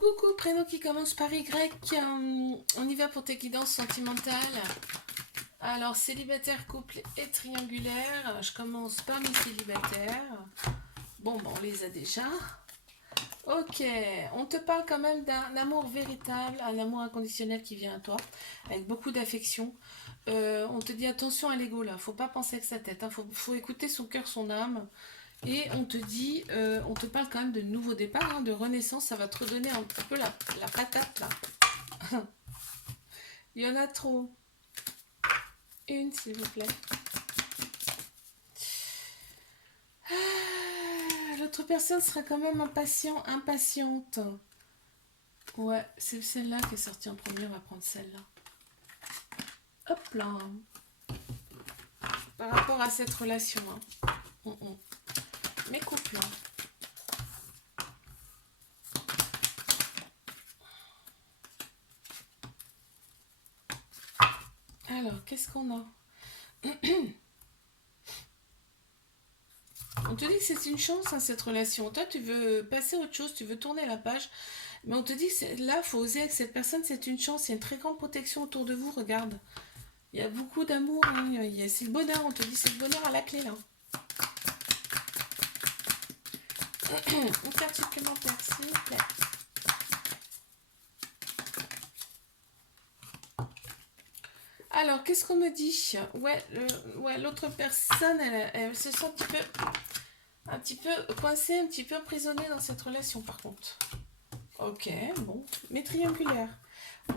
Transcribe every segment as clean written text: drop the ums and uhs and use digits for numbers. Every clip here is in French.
Coucou, prénom qui commence par Y. On y va pour tes guidances sentimentales. Alors, célibataire, couple et triangulaire. Je commence par mes célibataires. Bon, on les a déjà. Ok, on te parle quand même d'un amour véritable, un amour inconditionnel qui vient à toi, avec beaucoup d'affection. On te dit attention à l'ego là, faut pas penser avec sa tête, hein. Faut écouter son cœur, son âme. Et on te dit, on te parle quand même de nouveau départ, hein, de renaissance, ça va te redonner un petit peu la patate là. Il y en a trop. Une s'il vous plaît. L'autre personne sera quand même impatiente. Ouais, c'est celle-là qui est sortie en premier, on va prendre celle-là. Hop là. Par rapport à cette relation. Hein. Mes couples. Hein. Alors, qu'est-ce qu'on a? On te dit que c'est une chance, hein, cette relation. Toi, tu veux passer à autre chose, tu veux tourner la page. Mais on te dit que là, il faut oser avec cette personne, c'est une chance. Il y a une très grande protection autour de vous, regarde. Il y a beaucoup d'amour, hein. C'est le bonheur, on te dit, c'est le bonheur à la clé, là. Une carte supplémentaire, s'il vous plaît. Alors, qu'est-ce qu'on me dit? Ouais, l'autre personne, elle se sent un petit peu coincée, un petit peu emprisonnée dans cette relation, par contre. Ok, bon. Mais triangulaire.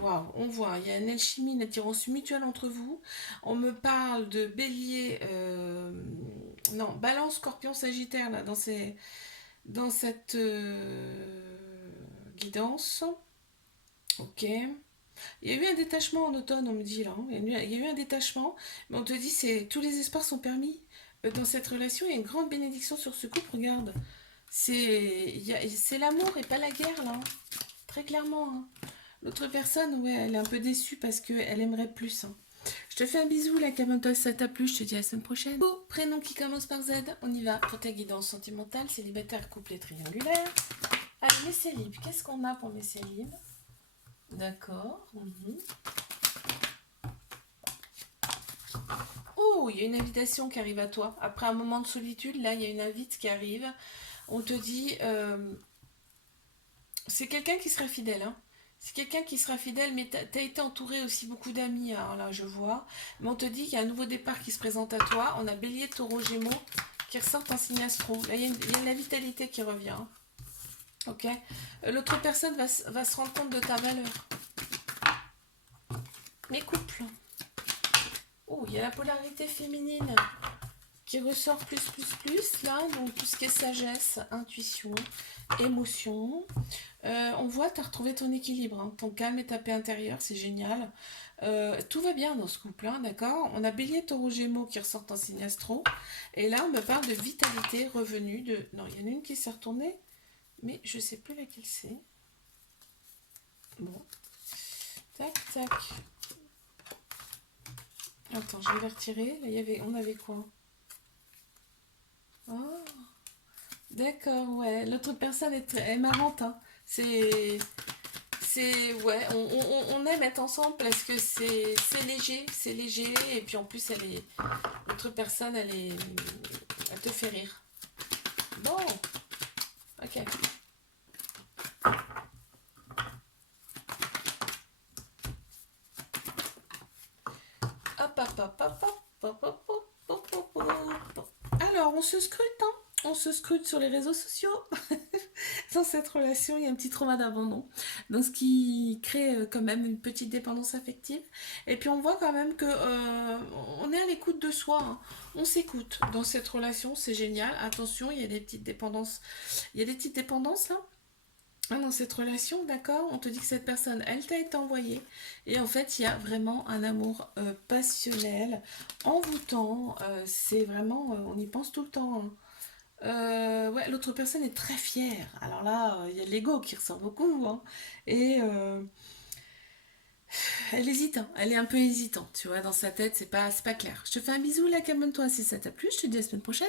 Waouh, on voit, il y a une alchimie, une attirance mutuelle entre vous. On me parle de bélier, non, balance, scorpion, sagittaire, là, dans cette guidance. Ok. Il y a eu un détachement en automne, on me dit là. Hein. Il y a eu un détachement, mais on te dit c'est tous les espoirs sont permis dans cette relation. Il y a une grande bénédiction sur ce couple. Regarde, c'est l'amour et pas la guerre là. Hein. Très clairement. Hein. L'autre personne, ouais, elle est un peu déçue parce qu'elle aimerait plus. Hein. Je te fais un bisou là, Camille, ça t'a plu. Je te dis à la semaine prochaine. Oh, prénom qui commence par Z. On y va pour ta guidance sentimentale, célibataire, couple et triangulaire. Allez, mes célibes. Qu'est-ce qu'on a pour mes célibes? D'accord. Oh, il y a une invitation qui arrive à toi. Après un moment de solitude, là, il y a une invite qui arrive. On te dit, c'est quelqu'un qui sera fidèle. Hein. C'est quelqu'un qui sera fidèle, mais tu as été entouré aussi beaucoup d'amis. Alors là, je vois. Mais on te dit qu'il y a un nouveau départ qui se présente à toi. On a Bélier, Taureau, Gémeaux qui ressortent en signe astro. Là, il y a la vitalité qui revient. Hein. Ok. L'autre personne va se rendre compte de ta valeur. Mes couples. Oh, il y a la polarité féminine qui ressort plus, là, donc tout ce qui est sagesse, intuition, émotion. On voit, tu as retrouvé ton équilibre, hein, ton calme et ta paix intérieure, c'est génial. Tout va bien dans ce couple, hein, d'accord? On a Bélier, Taureau, Gémeaux qui ressortent en signe astro. Et là, on me parle de vitalité, revenu, de... Non, il y en a une qui s'est retournée, mais je sais plus laquelle c'est. Bon. Tac, tac. Attends, je vais les retirer. Là, on avait quoi? Oh, d'accord, ouais. L'autre personne est marrante, hein. Ouais, on aime être ensemble parce que c'est léger, et puis en plus, l'autre personne, elle te fait rire. Bon, ok. Hop, hop, hop, hop, hop, hop, hop, hop, hop, hop, hop. Alors, on se scrute, hein. On se scrute sur les réseaux sociaux. Dans cette relation, il y a un petit trauma d'abandon. Donc, ce qui crée quand même une petite dépendance affective. Et puis, on voit quand même que on est à l'écoute de soi. Hein. On s'écoute dans cette relation, c'est génial. Attention, il y a des petites dépendances. Il y a des petites dépendances là. Hein, dans cette relation, d'accord, on te dit que cette personne, elle t'a été envoyée. Et en fait, il y a vraiment un amour passionnel, envoûtant. C'est vraiment, on y pense tout le temps. Hein. Ouais, l'autre personne est très fière. Alors là, il y a l'ego qui ressort beaucoup. Hein. Et elle hésite, hein. Elle est un peu hésitante, tu vois, dans sa tête, c'est pas clair. Je te fais un bisou là, calme-toi si ça t'a plu. Je te dis à la semaine prochaine.